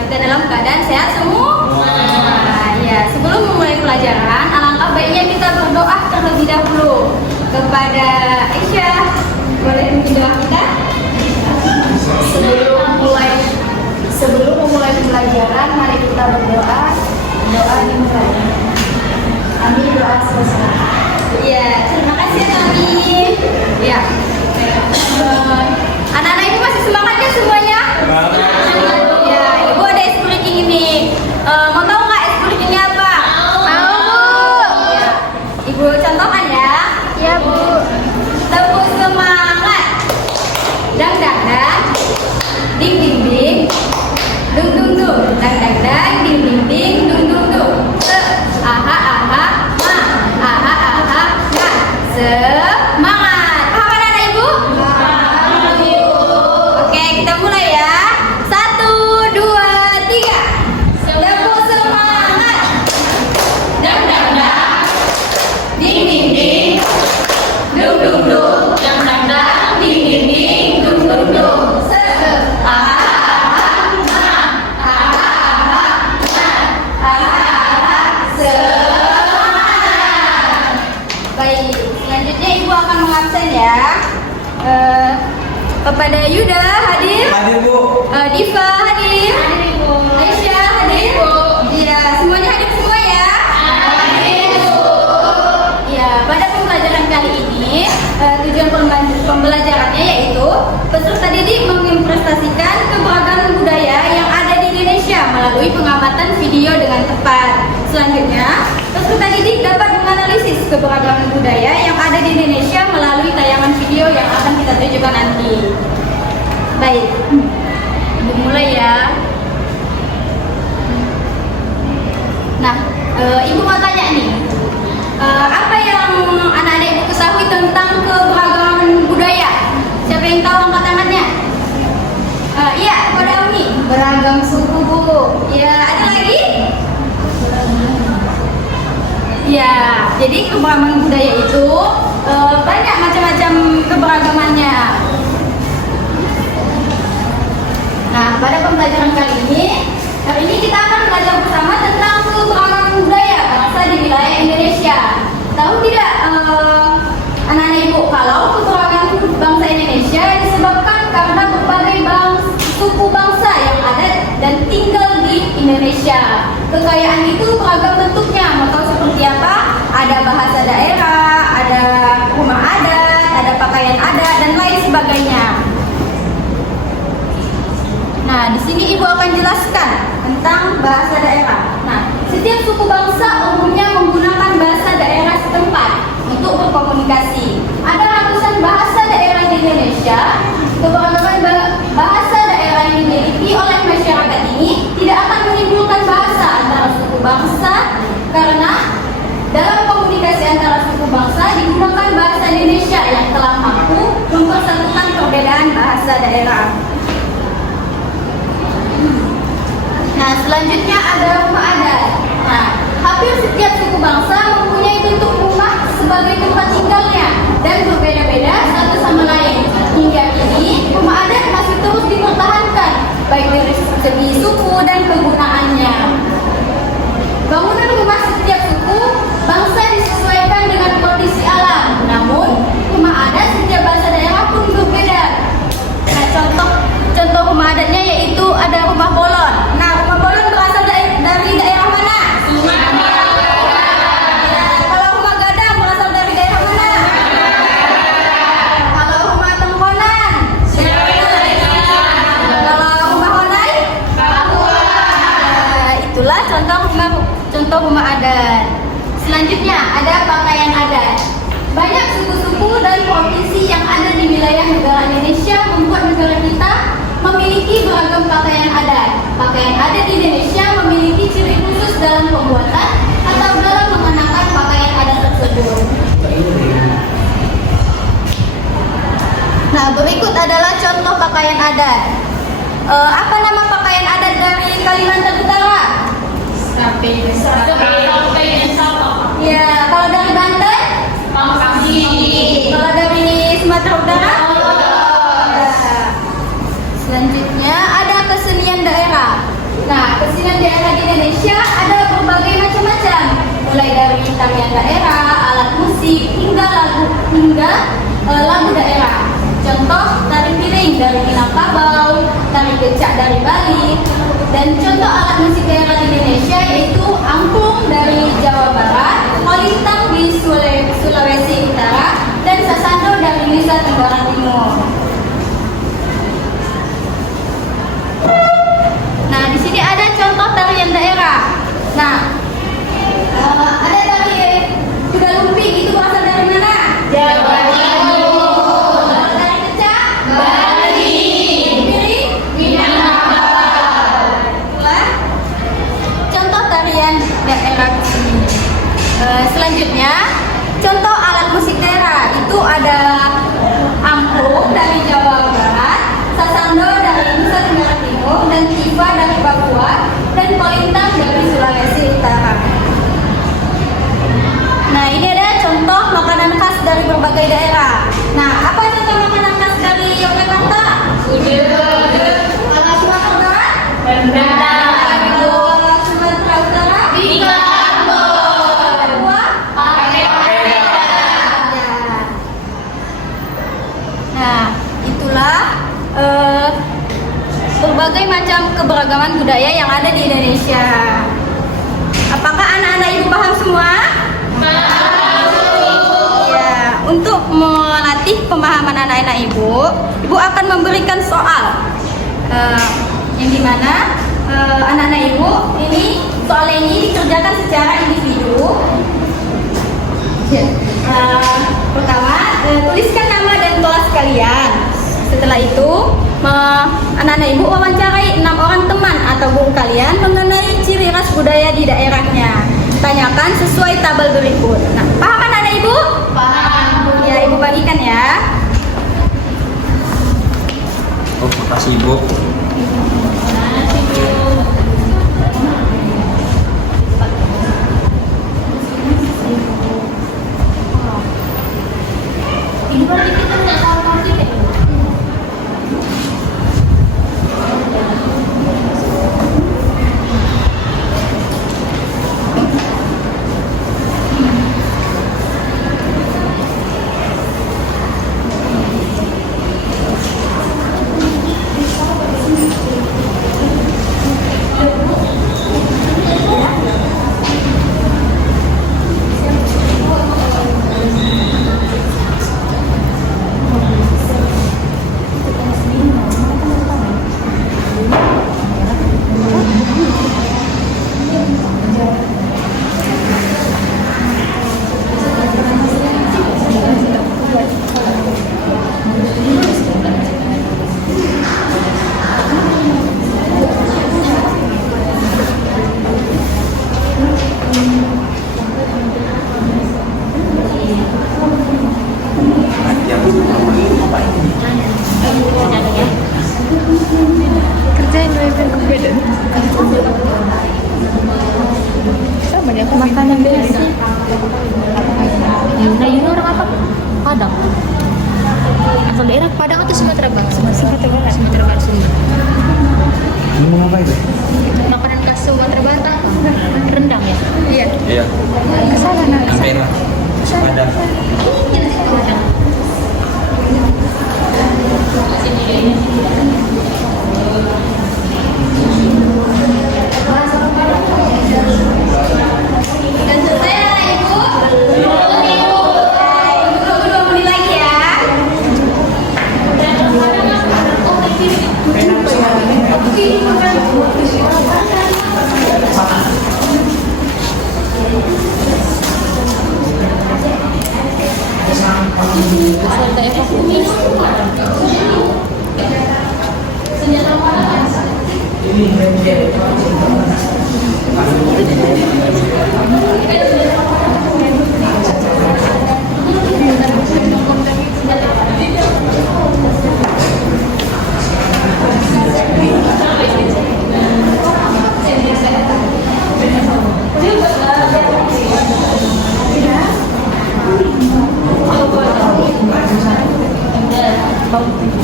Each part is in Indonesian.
kita dalam keadaan sehat semua. Ya, sebelum memulai pelajaran, alangkah baiknya kita berdoa terlebih dahulu kepada Aisyah. Boleh mungkin doa kita? Sebelum memulai pelajaran, mari kita berdoa. Doa dimulai. Amin, doa selesai. Iya, terima kasih Amin. Ya. Anak-anak ibu masih semangat ya semuanya? Ya, ibu ada es breaking ini. Mau tahu nggak es breakingnya apa? Tahu Bu. Ya. Ibu contohkan ya. Ya Bu. Tepuk semangat. Dang dang dang. Ding ding ding. Dung dung dung. Dang dang dang. Ding ding ding. Dung dung dung. Aha aha ma. Aha aha ma. Semangat. Paham anak-anak ibu? Oke, kita mulai ya. 1, 2, 3. Tepuk semangat. Dang dang dang. Ding ding ding. Dung dung dung. Dang dang dang. Ding ding ding. Dung dung dung. Baik, selanjutnya ibu akan mengabsen ya. Kepada Yuda hadir. Hadir Bu. Diva hadir. Hadir Bu. Aisyah hadir. Iya, semuanya hadir semua ya. Hadir Bu. Ya, pada pembelajaran kali ini tujuan pembelajarannya yaitu peserta didik mengimplementasikan keberagaman budaya yang ada di Indonesia melalui pengamatan video dengan tepat. Selanjutnya, peserta didik dapat menganalisis keberagaman budaya yang ada di Indonesia melalui tayangan video yang akan kita tunjukkan nanti. Baik, ibu mulai ya. Nah, ibu mau tanya nih, apa yang anak-anak ibu ketahui tentang keberagaman budaya? Siapa yang tahu angkat tangannya? Iya, pada Umi. Beragam suku Bu. Ya, ada lagi? Ya, jadi keberagaman budaya itu banyak macam-macam keberagamannya. Nah, pada pembelajaran kali ini kita akan belajar bersama tentang keberagaman budaya bangsa di wilayah Indonesia. Tahu tidak anak-anak ibu kalau keberagaman bangsa Indonesia disebabkan karena berbagai suku bangsa yang ada dan tinggal di Indonesia. Kekayaan itu beragam bentuknya, mau tahu seperti apa? Ada bahasa daerah, ada rumah adat, ada pakaian adat dan lain sebagainya. Nah, di sini ibu akan jelaskan tentang bahasa daerah. Nah, setiap suku bangsa umumnya menggunakan bahasa daerah setempat untuk berkomunikasi. Ada ratusan bahasa daerah di Indonesia. Keberagaman bahasa daerah yang dimiliki oleh masyarakat ini tidak akan menimbulkan bahasa antara suku bangsa karena dalam komunikasi antara suku bangsa digunakan bahasa Indonesia yang telah mampu mempersatukan perbedaan bahasa daerah. Nah, selanjutnya ada rumah adat. Nah, hampir setiap suku bangsa mempunyai bentuk rumah sebagai tempat tinggalnya dan berbeda-beda satu sama lain. Hingga kini, rumah adat masih terus dipertahankan, baik dari segi suku dan kegunaannya. Bangunan rumah setiap suku bangsa disesuaikan dengan kondisi alam. Namun, rumah adat setiap bahasa daerah pun berbeda. Nah, contoh rumah adatnya yaitu ada rumah bolon. Nah, rumah bolon berasal dari daerah mana? Ya, kalau rumah gadang berasal dari daerah mana? Kalau rumah tengkonan? Kalau rumah honai? Itulah contoh rumah adat. Selanjutnya ada pakaian adat. Banyak suku-suku dan provinsi yang ada di wilayah negara Indonesia membuat negara kita memiliki beragam pakaian adat. Pakaian adat di Indonesia memiliki ciri khusus dalam pembuatan atau dalam mengenakan pakaian adat tersebut. Nah, berikut adalah contoh pakaian adat. Apa nama pakaian adat dari Kalimantan Utara? Sampai Ya, kalau dari Banten? Kalau dari Sumatera Utara? Selanjutnya ada kesenian daerah. Nah, kesenian daerah di Indonesia ada berbagai macam-macam, mulai dari tarian daerah, alat musik, hingga lagu daerah. Contoh tari piring dari Minangkabau, tari becak dari Bali, dan contoh alat musik daerah di Indonesia yaitu angklung dari Jawa Barat, kolintang di Sulawesi Utara, dan sasando dari Nusa Tenggara Timur. Nah, di sini ada contoh tarian daerah. Nah, ada tari kuda lumping, itu berasal dari mana? Jawa Timur. Tari becak? Bali. Piring? Minangkabau. Contoh tarian daerah di sini. Selanjutnya, contoh alat musik daerah itu ada angklung dari Jawa Barat, sasando dari Nusa Tenggara Timur, dan tifa dari Papua, dan kolintang dari Sulawesi Utara. Nah, ini ada contoh makanan khas dari berbagai daerah. Nah, apa contoh makanan khas dari Yogyakarta? Gudeg. Kalau Sumatera Barat? Rendang. Kalau Sumatera Utara? Bika Ambon. Papua? Pakai Nah, itulah berbagai macam keberagaman budaya yang ada di Indonesia. Apakah anak-anak ibu paham semua? Ya, untuk melatih pemahaman anak-anak ibu akan memberikan soal yang dimana anak-anak ibu soal ini dikerjakan secara individu. Pertama, tuliskan nama dan kelas kalian. Setelah itu, anak-anak ibu wawancarai 6 orang teman atau guru kalian mengenai ciri khas budaya di daerahnya. Tanyakan sesuai tabel berikut. Nah, paham anak-anak ibu? Paham. Ya, ibu bagikan ya. Oh, makasih Ibu. Ini berarti kita nggak tahu konflik. Makanan biasa. Nah, ini orang apa? Padang. Asal daerah Padang atau Sumatera Barat? Sumatera Barat. Sumatera Barat sendiri. Ini mau ngapain? Makanan khas Sumatera Barat apa? Rendang ya? Iya. Iya. Kesana nak. Yang merah. Ada. Padang. Dan selesai anak ibu? Ibu tunggu 2 menit lagi ya. Serta evakuasi. Senjata mana?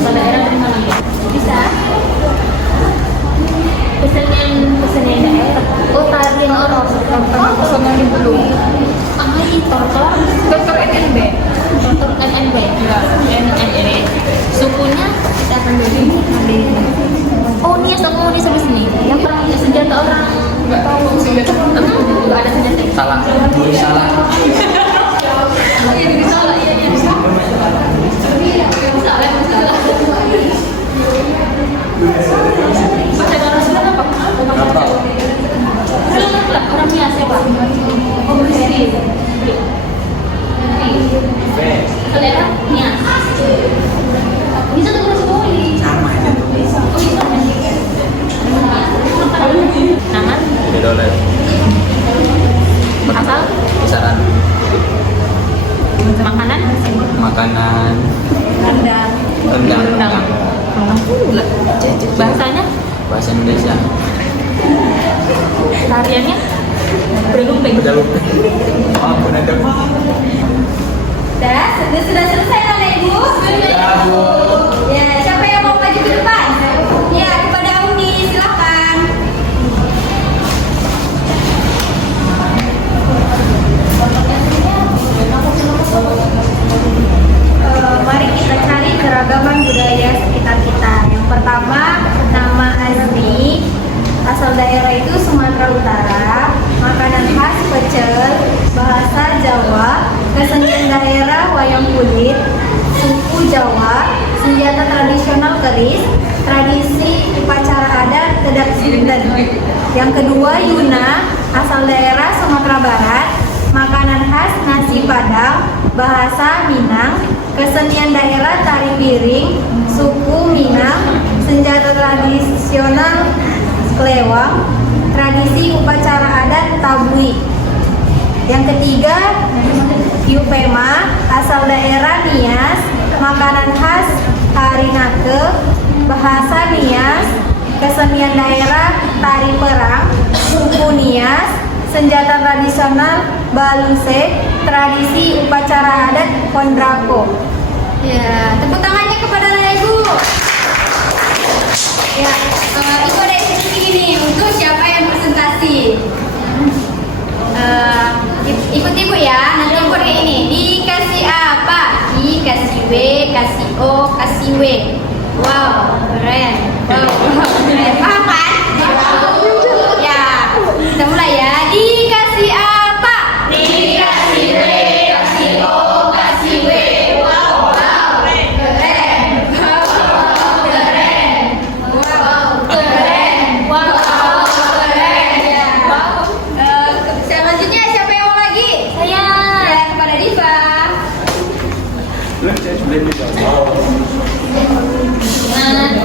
Daerah dari mana ya? Bisa? Kesenian orang nggak tahu juga ada senjata. Salah. Salah. Iya salah iya. Salah. Baca orang sudah apa? Apa? Orangnya siapa? Oh Mesti. B. Selera? Nia. Bisa tuh terus boleh. Sama aja. Oh bisa. Nama? $3. Asal? Kisaran. Makanan? Makanan. Rendang. Rendang. Pula. Bahasanya? Bahasa Indonesia. Tariannya? Berlumping. Udah lupa. Oh, benar deh. Sudah selesai kan Ibu? Ya, Bu. Ya, siapa yang mau maju ke depan? Ya, kepada Uni, silakan. Mari kita cari keragaman budaya sekitar kita. Yang pertama, nama asli. Asal daerah itu Sumatera Utara, makanan khas pecel, bahasa Jawa, kesenian daerah wayang kulit, suku Jawa, senjata tradisional keris, tradisi upacara adat Tedak Sinten. Yang kedua, Yuna, asal daerah Sumatera Barat, makanan khas nasi Padang, bahasa Minang, kesenian daerah tari piring, suku Minang, senjata tradisional Klewang, tradisi upacara adat Tabui. Yang ketiga, Yupema, asal daerah Nias, makanan khas Harinake, bahasa Nias, kesenian daerah tari perang, suku Nias, senjata tradisional Baluse, tradisi upacara adat Kondrako. Ya, tepuk tangannya kepada Ibu. Ya, Ibu ada instruksi ini untuk siapa yang presentasi. Ikut Ibu ya, nanti Ibu kayak ini. Dikasih apa? Dikasih W, kasih O, kasih W. Wow, keren. Wow, keren. Paham kan? Ya, kita mulai ya. Dikasih apa? Dikasih W, kasih O, kasih W. Wow, keren. Selanjutnya siapa yang mau lagi? Saya. Ya, kepada Diva.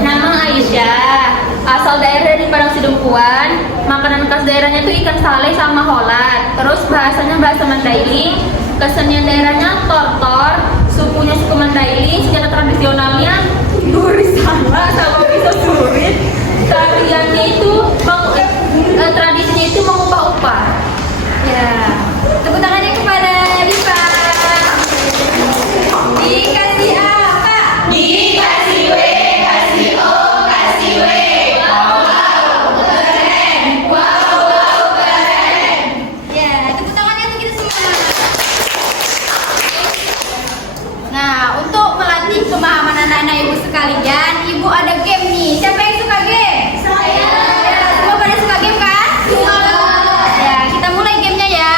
Nama Aisyah, asal daerah dari Padang Sidempuan. Makanan khas daerahnya itu ikan sale sama holat. Terus bahasanya bahasa Mandailing. Kesenian daerahnya tortor. Sukunya suku Mandailing. Senjata tradisionalnya duri sama bisa surit. Tariannya itu tradisinya itu mengupah-upah. Ya, tepuk tangannya kepada Diva. Dikasih apa? Dikasih W, kasih O, kasih W. Ya, tepuk tangannya untuk kita semua. Nah, untuk melatih pemahaman anak-anak Ibu sekalian, Ibu ada game nih. Siapa yang suka game? Saya. Ya, semua pada suka game kan? Ya, kita mulai gamenya ya.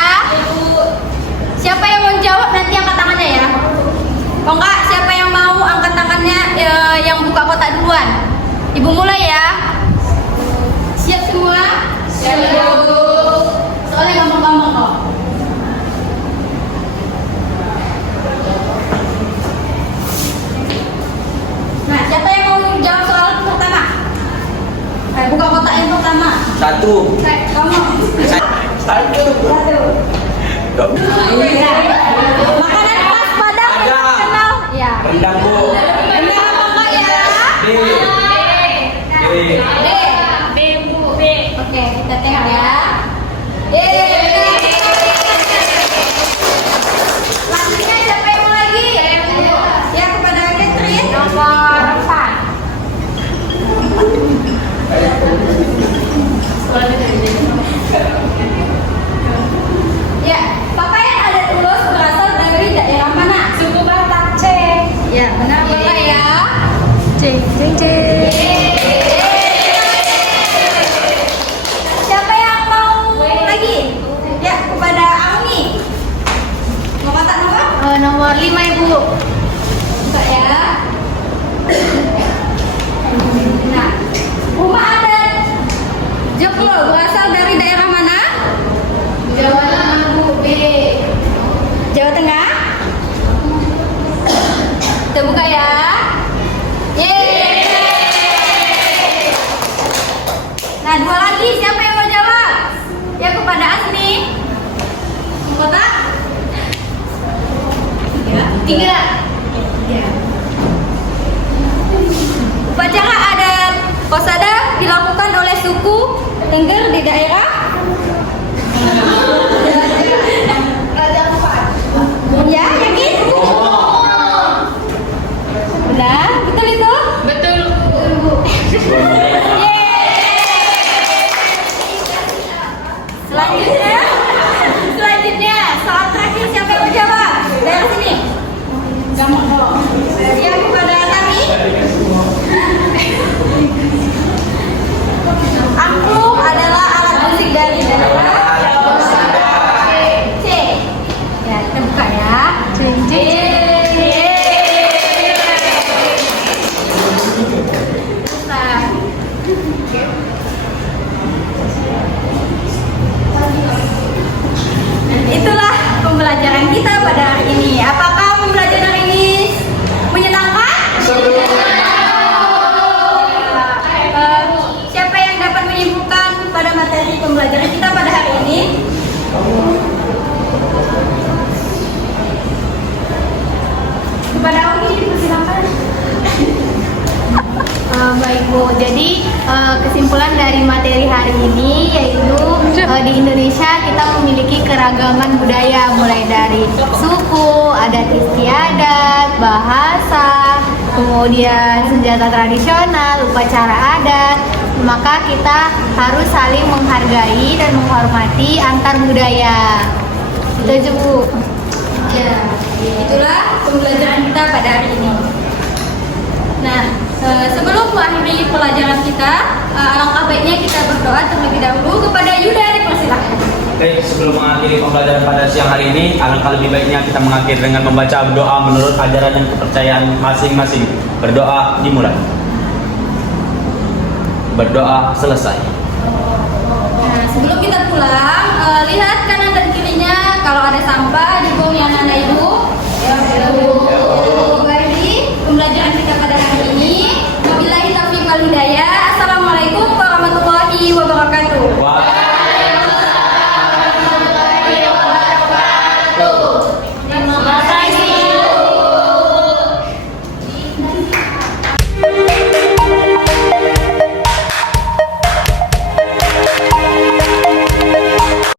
Siapa yang mau jawab nanti angkat tangannya ya. Kalau enggak, siapa yang mau angkat tangannya yang buka kotak duluan. Ibu mulai ya. Siap semua? Siap, Bu. Soalnya gampang-gampang kok. Nah, siapa yang mau jawab soal pertama? Buka kotak yang pertama. 1. Kamu. Satu. Ya. Makanan khas Padang yang Ada. terkenal. Ya. Rendang, Bu. Rendang apa enggak ya? D. D. B, Bu, B. Oke, kita tengok ya. D. Selanjutnya siapa yang mau lagi? Ya, kepada Catherine. Nomor 4. Ya, pakaian adat Ulos berasal dari daerah mana? Suku Batak C. Ya, benar Bapak ya. C. Siapa dua lagi. Siapa yang mau jawab? Ya, kepada Asni. Kota? Tiga. Upacara adat Posada dilakukan oleh suku Tengger di daerah ya, yakin? Benar, betul itu? Betul. Selanjutnya, soal terakhir siapa yang mau jawab? Dari sini. Ya, kepada Tami. Angklung adalah alat musik dari daerah C. Ya, kita buka ya. C. Nah. Itulah pembelajaran kita pada hari ini. Apakah pembelajaran hari ini menyenangkan? Siapa yang dapat menyimpulkan pada materi pembelajaran kita pada hari ini? Kepada Oki, dipersilakan. Baik Bu, jadi kesimpulan dari materi hari ini yaitu di Indonesia kita memiliki keragaman budaya mulai dari suku, adat istiadat, bahasa, kemudian senjata tradisional, upacara adat. Maka kita harus saling menghargai dan menghormati antar budaya. Itu Bu. Ya, itulah pembelajaran kita pada hari ini. Nah, sebelum mengakhiri pelajaran kita, alangkah baiknya kita berdoa terlebih dahulu. Kepada Yuda, dipersilakan. Baik, sebelum mengakhiri pembelajaran pada siang hari ini, alangkah lebih baiknya kita mengakhiri dengan membaca doa menurut ajaran dan kepercayaan masing-masing. Berdoa dimulai. Berdoa selesai. Nah, sebelum kita pulang, lihat kanan dan kirinya kalau ada sampah dibuang yang anak ibu. Ya,